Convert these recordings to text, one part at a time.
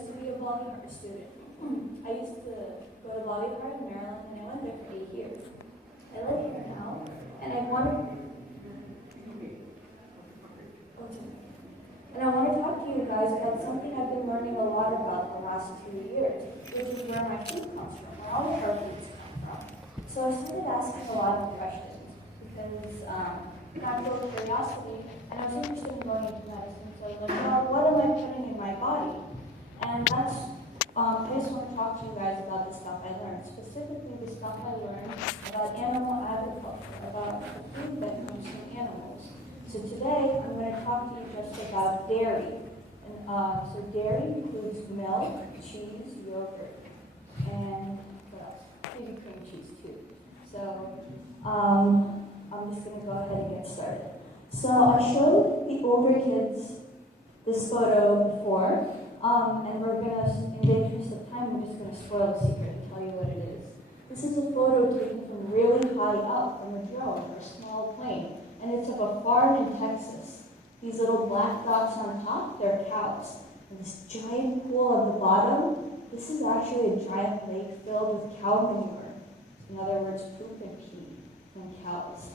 used to be a Bolivar student. I used to go to Bolivar in Maryland, and I went there for 8 years. I live here now, and I want to talk to you guys about something I've been learning a lot about the last 2 years, which is where my food comes from, where all of our foods come from. So I started asking a lot of questions because I got a curiosity, and I was interested in going into medicine. So I was like, well, what am I putting in my body? And that's, I just want to talk to you guys about the stuff I learned, specifically the stuff I learned about animal agriculture, about the food that comes from animals. So today, I'm going to talk to you just about dairy. And so dairy includes milk, cheese, yogurt, and what else? Maybe cream cheese too. So I'm just going to go ahead and get started. So I showed the older kids this photo before, and we're going to, in the interest of time, we're just going to spoil the secret and tell you what it is. This is a photo taken from really high up from a drone or a small plane, and it's of a farm in Texas. These little black dots on top, they're cows. And this giant pool at the bottom, this is actually a giant lake filled with cow manure. In other words, poop and pee from cows.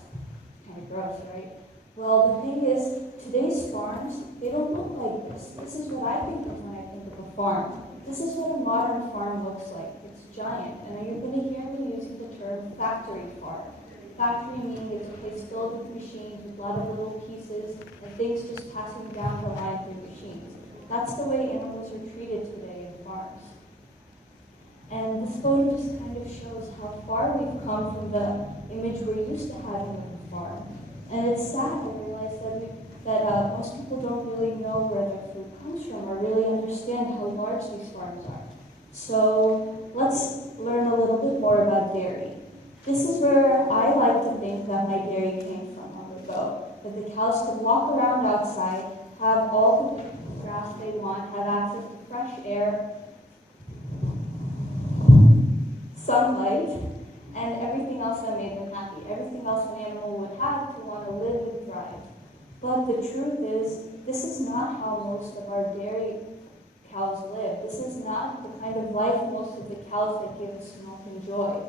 Kind of gross, right? Well, the thing is, today's farms, they don't look like this. This is what I think of when I think of a farm. This is what a modern farm looks like. It's giant. And you're going to hear me using the term factory farm. Factory meaning it's a place filled with machines, with a lot of little pieces, and things just passing down the line through machines. That's the way animals are treated today in farms. And this photo just kind of shows how far we've come from the image we're used to having of a farm. And it's sad to realize that most people don't really know where their food comes from or really understand how large these farms are. So let's learn a little bit more about dairy. This is where I like to think that my dairy came from long ago. That the cows could walk around outside, have all the grass they want, have access to fresh air, sunlight, and everything else that made them happy. Everything else an animal would have to want to live and thrive. But the truth is, this is not how most of our dairy cows live. This is not the kind of life most of the cows that give us milk enjoy.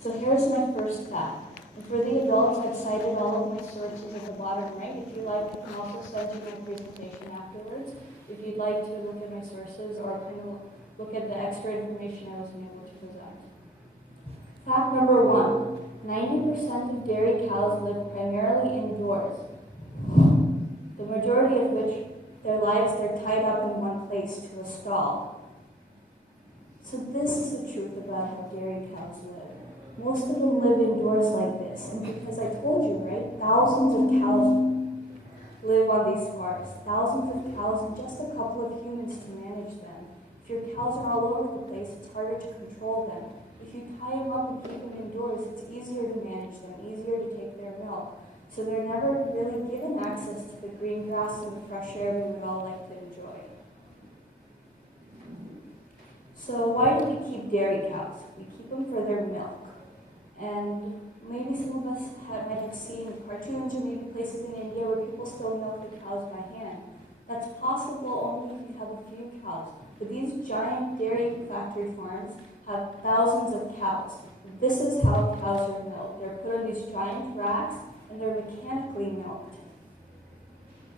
So here's my first fact. And for the adults, I've cited all of my sources at the bottom right. If you like, I can also send you my presentation afterwards. If you'd like to look at my sources or kind of look at the extra information I was able to present. Fact number 1, 90% of dairy cows live primarily indoors. The majority of which their lives they're tied up in one place to a stall. So this is the truth about how dairy cows live. Most of them live indoors like this, and because I told you, right, thousands of cows live on these farms, thousands of cows and just a couple of humans to manage them. If your cows are all over the place, it's harder to control them. If you tie them up and keep them indoors, it's easier to manage them, easier to take their milk. So they're never really given access to the green grass and the fresh air we would all like to enjoy. So why do we keep dairy cows? We keep them for their milk. And maybe some of us might have seen cartoons or maybe places in India where people still milk the cows by hand. That's possible only if you have a few cows. But these giant dairy factory farms have thousands of cows. This is how cows are milked. They're put on these giant racks and they're mechanically milked.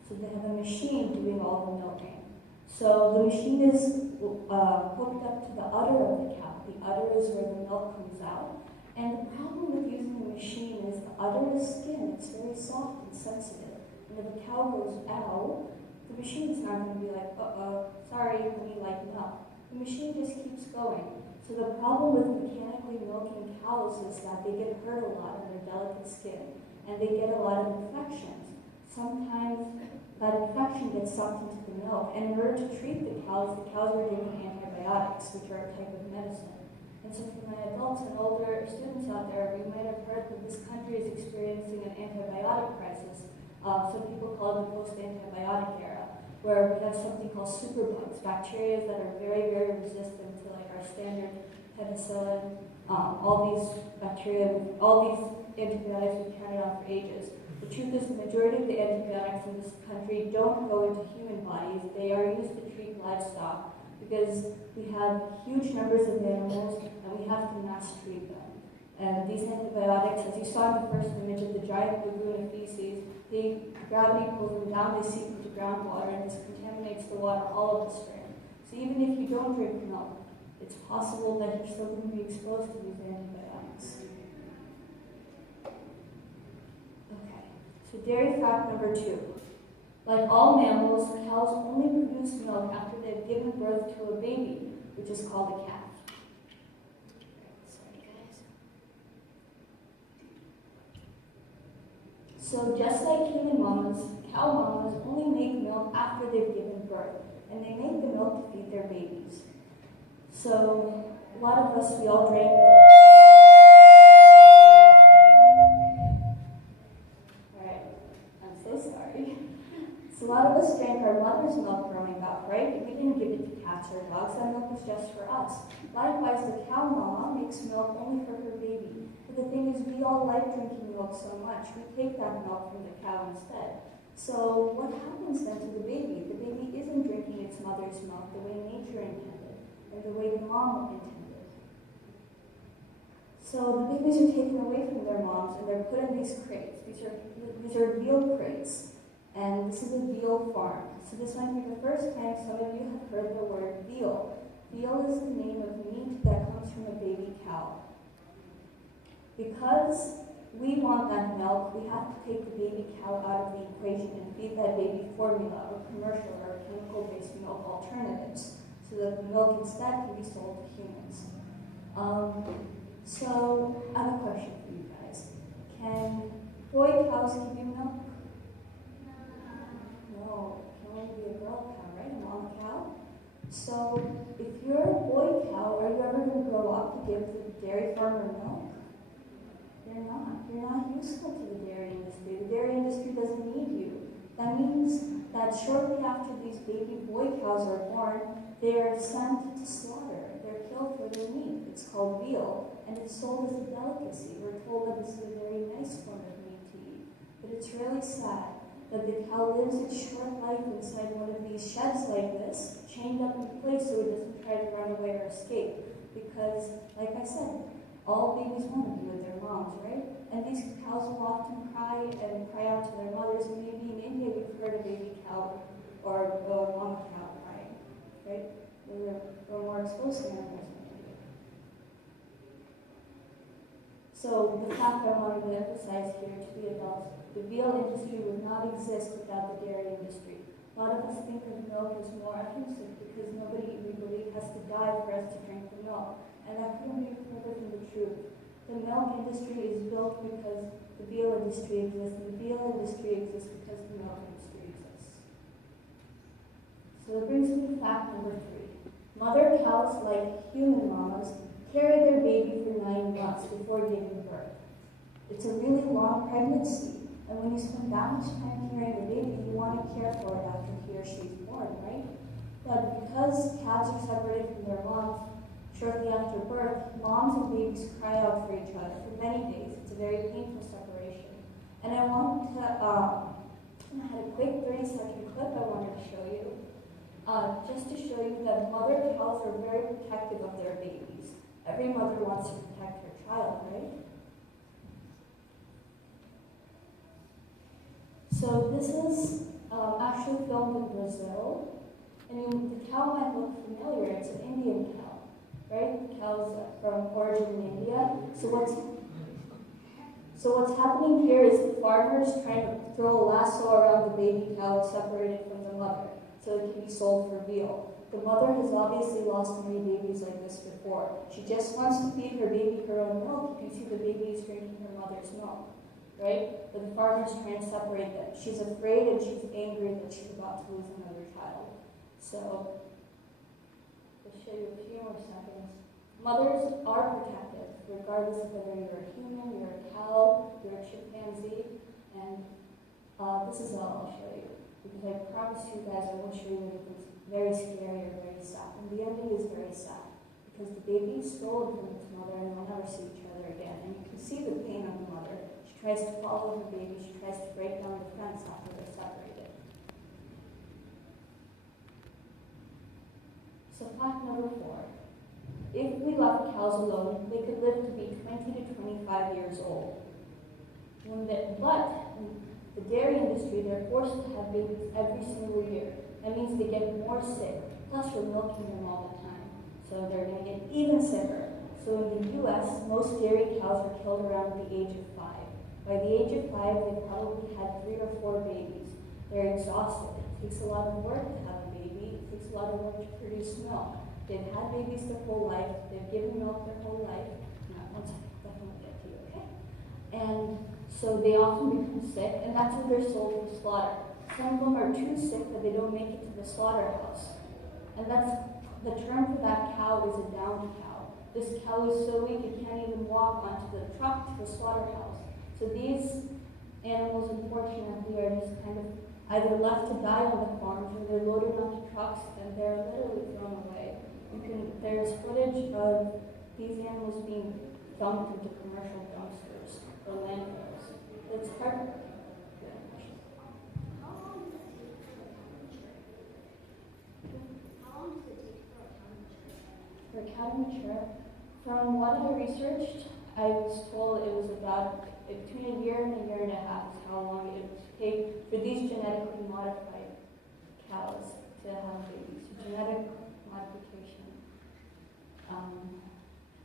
So they have a machine doing all the milking. So the machine is hooked up to the udder of the cow. The udder is where the milk comes out. And the problem with using the machine is the udder is skin. It's very soft and sensitive. And if a cow goes, ow, the machine's not going to be like, sorry, honey, like milk. The machine just keeps going. So the problem with mechanically milking cows is that they get hurt a lot in their delicate skin. And they get a lot of infections. Sometimes that infection gets sucked into the milk. And in order to treat the cows are given antibiotics, which are a type of medicine. And so for my adults and older students out there, you might have heard that this country is experiencing an antibiotic crisis. Some people call it the post-antibiotic era, where we have something called superbugs, bacteria that are very, very resistant to like our standard penicillin, all these bacteria, all these antibiotics we've carried on for ages. The truth is the majority of the antibiotics in this country don't go into human bodies. They are used to treat livestock because we have huge numbers of animals and we have to mass treat them. And these antibiotics, as you saw in the first image of the giant lagoon of feces, gravity pulls them down, they seep into groundwater, and this contaminates the water all of the stream. So even if you don't drink milk, it's possible that you're still going to be exposed to these antibiotics. Okay, so dairy fact number 2. Like all mammals, cows only produce milk after they've given birth to a baby, which is called a calf. Sorry, guys. So just like human mamas, cow mamas only make milk after they've given birth, and they make the milk to feed their babies. So a lot of us, we all drank. Alright, I'm so sorry. So a lot of us drank our mother's milk growing up, right? We didn't give it to cats or dogs, that milk was just for us. Likewise, the cow mama makes milk only for her baby. But the thing is, we all like drinking milk so much, we take that milk from the cow instead. So what happens then to the baby? The baby isn't drinking its mother's milk the way nature intended, and the way the mom intended. So the babies are taken away from their moms and they're put in these crates. These are veal crates, and this is a veal farm. So this might be the first time some of you have heard the word veal. Veal is the name of meat that comes from a baby cow. Because we want that milk, we have to take the baby cow out of the equation and feed that baby formula or commercial or chemical-based milk alternatives, so that the milk instead can be sold to humans. So I have a question for you guys. Can boy cows give you milk? No, it can only be a girl cow, right? A mama cow? So if you're a boy cow, are you ever going to grow up to give the dairy farmer milk? You're not. You're not useful to the dairy industry. The dairy industry doesn't need you. That means that shortly after these baby boy cows are born, they are sent to slaughter. They're killed for their meat. It's called veal, and it's sold as a delicacy. We're told that this is a very nice form of meat to eat. But it's really sad that the cow lives its short life inside one of these sheds like this, chained up in place so it doesn't try to run away or escape. Because, like I said, all babies want to be with their moms, right? And these cows will often cry and cry out to their mothers. And maybe in India we've heard a baby cow or a mama cow crying, right? We're more exposed to animals in India. So the fact I wanted to emphasize here to the adults, the veal industry would not exist without the dairy industry. A lot of us think of milk as more offensive because nobody, we believe, has to die for us to drink the milk. And that couldn't be further from the truth. The milk industry is built because the veal industry exists, and the veal industry exists because the milk industry exists. So it brings me to fact number 3. Mother cows, like human mamas, carry their baby for 9 months before giving birth. It's a really long pregnancy, and when you spend that much time carrying the baby, you want to care for it after he or she's born, right? But because calves are separated from their moms shortly after birth, moms and babies cry out for each other for many days. It's a very painful separation. And I want to, I had a quick 30-second clip I wanted to show you, just to show you that mother cows are very protective of their babies. Every mother wants to protect her child, right? So this is actually filmed in Brazil. And the cow might look familiar. It's an Indian cow. Right? The cow's from origin in India. So what's happening here is the farmer is trying to throw a lasso around the baby cow separated from the mother so it can be sold for veal. The mother has obviously lost many babies like this before. She just wants to feed her baby her own milk. You can see the baby is drinking her mother's milk, right? But the farmer is trying to separate them. She's afraid and she's angry that she's about to lose another child. So I'll show you a few more seconds. Mothers are protective, regardless of whether you're a human, you're a cow, you're a chimpanzee, and this is all I'll show you. Because I promise you guys I won't show you anything very scary or very sad. And the ending is very sad, because the baby is stolen from its mother and they'll never see each other again. And you can see the pain on the mother. She tries to follow her baby, she tries to break down the fence after they're separated. So fact number 4. If we left cows alone, they could live to be 20 to 25 years old. But in the dairy industry, they're forced to have babies every single year. That means they get more sick, plus we're milking them all the time. So they're going to get even sicker. So in the US, most dairy cows are killed around the age of 5. By the age of 5, they've probably had 3 or 4 babies. They're exhausted. It takes a lot of work to have a baby. It takes a lot of work to produce milk. They've had babies their whole life. They've given milk their whole life. One second, definitely get to you, okay? And so they often become sick, and that's when they're sold for slaughter. Some of them are too sick that they don't make it to the slaughterhouse. And that's the term for that cow is a downed cow. This cow is so weak it can't even walk onto the truck to the slaughterhouse. So these animals, unfortunately, are just kind of either left to die on the farms or they're loaded onto trucks and they're literally thrown away. There's footage of these animals being dumped into commercial dumpsters or landfills. It's heartbreaking. For a cow to mature, from what I researched, I was told it was about between a year and a half is how long it would take for these genetically modified cows to have babies. So genetic modification.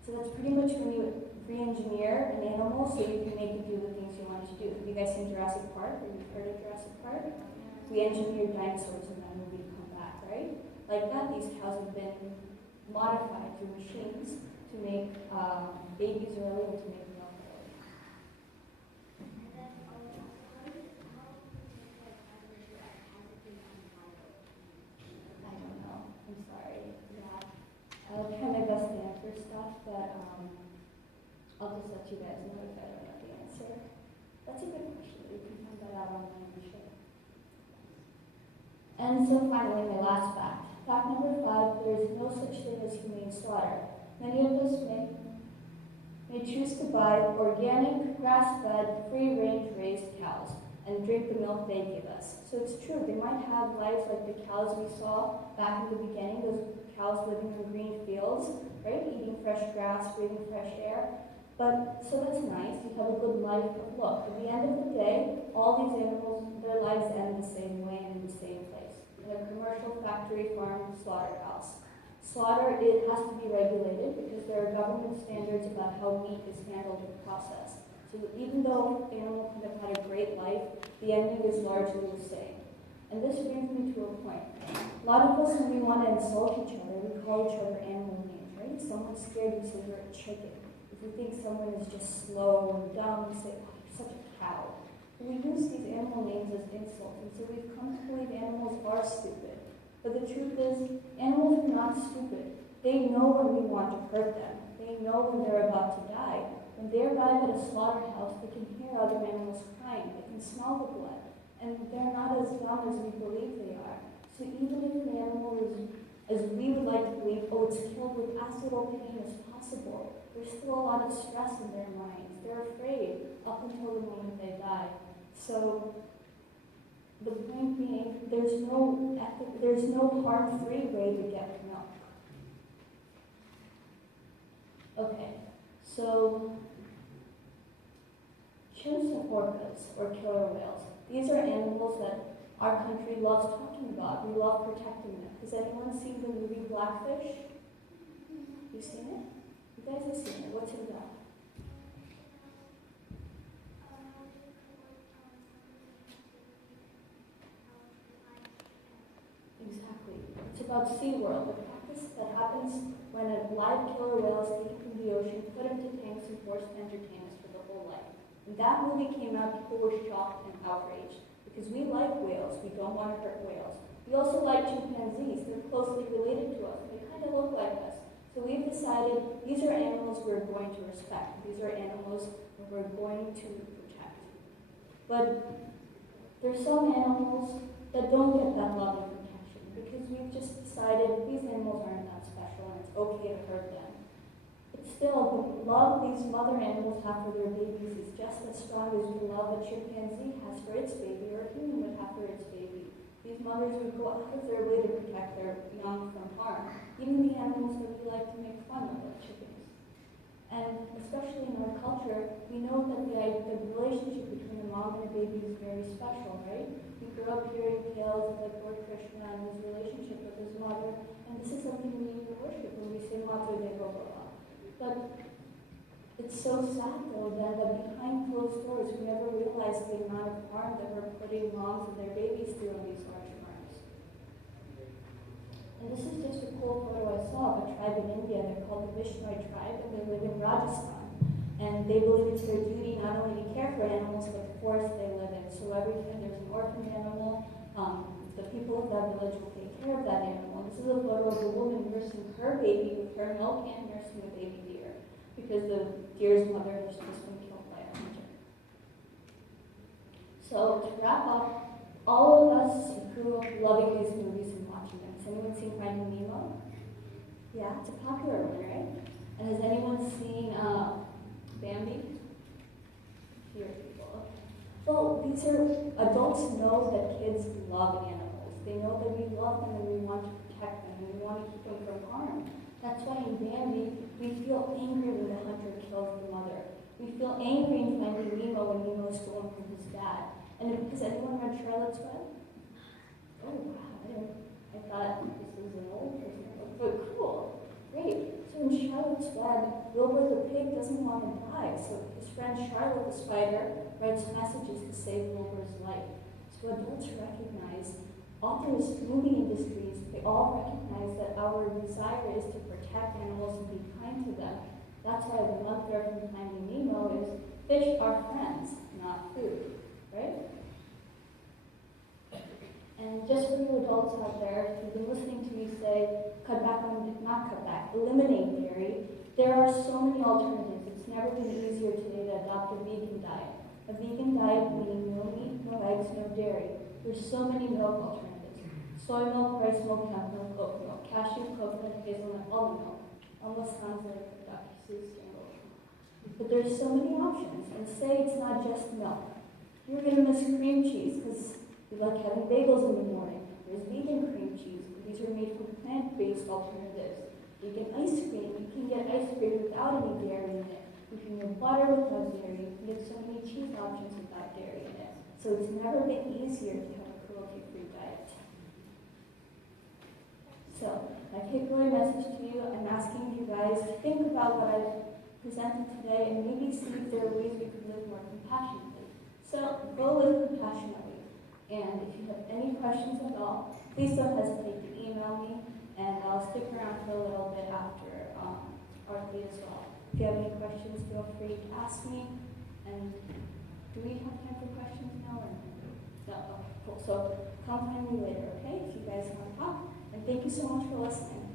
So that's pretty much when you re-engineer an animal so you can make it do the things you want it to do. Have you guys seen Jurassic Park? Have you heard of Jurassic Park? We engineered dinosaurs in that movie to come back, right? Like that, these cows have been modified through machines to make babies early and to make milk early. I don't know. I'm sorry. Yeah. I'll try my best to answer stuff, but I'll just let you guys know if I don't know the answer. That's a good question. You can find that out online, I'm sure. And so finally, my last fact. Fact number 5, there is no such thing as humane slaughter. Many of us may choose to buy organic, grass-fed, free-range raised cows and drink the milk they give us. So it's true, they might have lives like the cows we saw back in the beginning, those cows living in green fields, right? Eating fresh grass, breathing fresh air. But, so that's nice, you have a good life, but look, at the end of the day, all these animals, their lives end the same way and in the same place. In a commercial factory farm slaughterhouse. Slaughter, it has to be regulated because there are government standards about how meat is handled and processed. So even though the animal could have had a great life, the ending is largely the same. And this brings me to a point. A lot of us, when we want to insult each other, we call each other animal names, right? If someone's scared, we say you're a chicken. If we think someone is just slow and dumb, we say, oh, you're such a cow. We use these animal names as insults, and so we've come to believe animals are stupid. But the truth is, animals are not stupid. They know when we want to hurt them. They know when they're about to die. When they arrive at a slaughterhouse, they can hear other animals crying. They can smell the blood. And they're not as dumb as we believe they are. So even if an animal is, as we would like to believe, oh, it's killed with as little pain as possible, there's still a lot of stress in their minds. They're afraid up until the moment they die. So the point being, there's no harm-free way to get milk. Okay, so chimps and orcas, or killer whales, these are animals that our country loves talking about. We love protecting them. Has anyone seen the movie Blackfish? You seen it? You guys have seen it. What's it about? Exactly. It's about SeaWorld, the practice that happens when a live killer whale is taken from the ocean, put into tanks, and forced to entertain us for the whole life. When that movie came out, people were shocked and outraged because we like whales. We don't want to hurt whales. We also like chimpanzees. They're closely related to us. They kind of look like us. So we've decided these are animals we're going to respect. These are animals we're going to protect. But there's some animals that don't get that love and protection because we've just decided these animals aren't that special and it's okay to hurt them. But still, the love these mother animals have for their babies is just as strong as the love a chimpanzee has for its baby or a human would have for its baby. These mothers would go out of their way to protect their young from harm, even the animals that we like to make fun of, like chickens. And especially in our culture, we know that the relationship between a mom and a baby is very special, right? We grew up hearing tales of like Lord Krishna and his relationship with his mother, and this is something we even worship when we say Matra Deva Bhava. But it's so sad though that behind closed doors we never realize the amount of harm that we're putting moms and their babies through on these large farms. And this is just a cool photo I saw of a tribe in India. They're called the Vishnoi tribe, and they live in Rajasthan. And they believe it's their duty not only to care for animals, but the forest they live in. So every time there's an orphaned animal, the people of that village will take care of that animal. This is a photo of a woman nursing her baby with her milk and nursing a baby deer, because the deer's mother has just been killed by a hunter. So to wrap up, all of us grew up loving these movies and watching them. Has anyone seen Finding Nemo? Yeah, it's a popular one, right? And has anyone seen Bambi? Few people. Well, these are, adults know that kids love animals. They know that we love them and we want to protect them and we want to keep them from harm. That's why in Bambi, we feel angry when the hunter kills the mother. We feel angry in Finding Nemo when Nemo is stolen from his dad. And has anyone read Charlotte's Web? Oh, wow. I thought this was an old person book, but cool. Great. So in Charlotte's Web, Wilbur the pig doesn't want to die. So his friend Charlotte the spider writes messages to save Wilbur's life. So adults recognize, authors, movie industries, they all recognize that our desire is to protect animals and be kind to them. That's why the mantra from Finding Nemo is, fish are friends, not food, right? And just for you adults out there, if you've been listening to me say, eliminate dairy, there are so many alternatives. It's never been easier today to adopt a vegan diet. A vegan diet meaning no meat, no eggs, no dairy. There's so many milk alternatives. Soy milk, rice milk, hemp milk, oat milk, cashew, coconut, hazelnut, almond milk. Almost sounds like a Dr. Seuss jingle. But there's so many options. And say it's not just milk. You're going to miss cream cheese because we like having bagels in the morning. There's vegan cream cheese. These are made from plant-based alternatives. Vegan ice cream. You can get ice cream without any dairy in it. You can get butter without dairy. You can get so many cheese options without dairy in it. So it's never been easier to have a cruelty-free diet. So my takeaway message to you, I'm asking you guys to think about what I've presented today and maybe see if there are ways we could live more compassionately. So go live compassionately. And if you have any questions at all, please don't hesitate to email me, and I'll stick around for a little bit after Arthi as well. If you have any questions, feel free to ask me. And do we have time for questions now? Or no? Okay, cool. So come find me later, okay? If you guys want to talk. And thank you so much for listening.